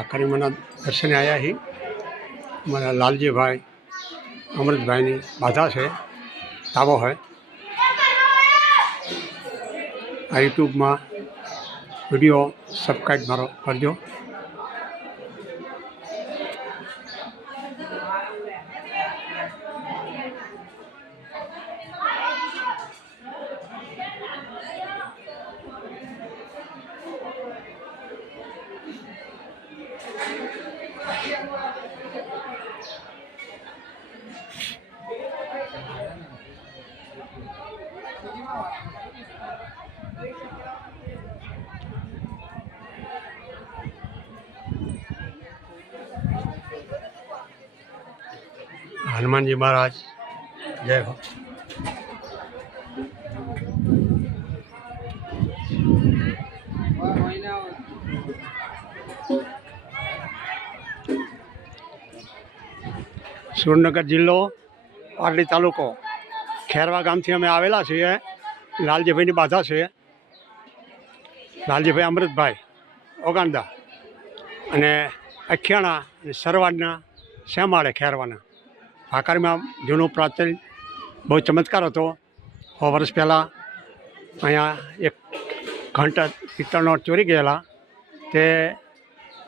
આખરી મને દર્શને આવ્યા છીએ મારા લાલજીભાઈ, અમૃતભાઈની બાધા છે, તાવો હોય આ યુટ્યુબમાં વીડિયો સબસ્ક્રાઈબ મારો કરજો. હનુમાનજી મહારાજ જય હો સુરેન્દ્રનગર જિલ્લો પારડી તાલુકો ખેરવા ગામથી અમે આવેલા છીએ લાલજીભાઈની બાધા છે. લાલજીભાઈ અમૃતભાઈ, ઓગાંડા અને અખિયાણા અને સરવાડના શ્યામાળે ખેરવાના. ભાકારમાં જૂનું પ્રાચીન બહુ ચમત્કાર હતો. સો વર્ષ પહેલાં અહીંયા એક ઘંટા પિત્તળનો ચોરી ગયેલા. તે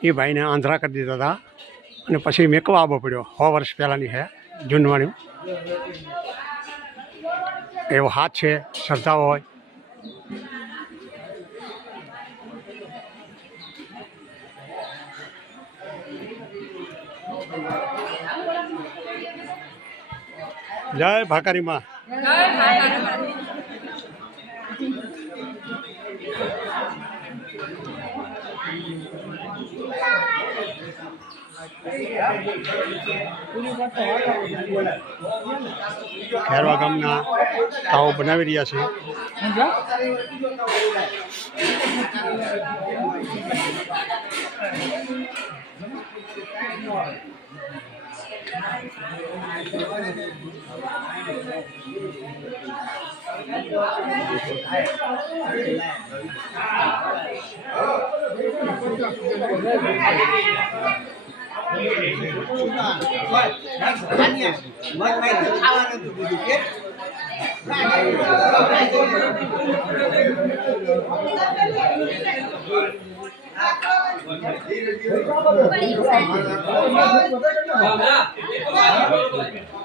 એ ભાઈને આંધ્રા કરી દીધા હતા અને પછી મેકવા આવવો પડ્યો. સો વર્ષ પહેલાંની છે જૂનવાણી. એવો હાથ છે શ્રદ્ધા હોય. જય ભાકારી માં. ખેરવા ગામના તાવો બનાવી રહ્યા છે.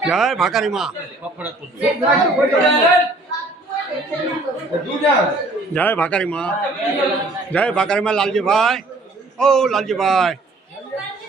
જય ભાકારી માં. જય ભાકારી માં. જય ભાકારી માં લાલજીભાઈ. ઓ લાલજીભાઈ.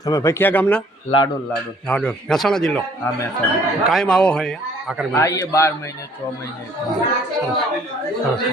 તમે ભાઈ ક્યાં ગામના લાડો લાડો લાડો મહેસાણા જિલ્લો હા મહેસાણા કાયમ આવો હોય આખર આઈએ બાર મહિને છ મહિને સરસ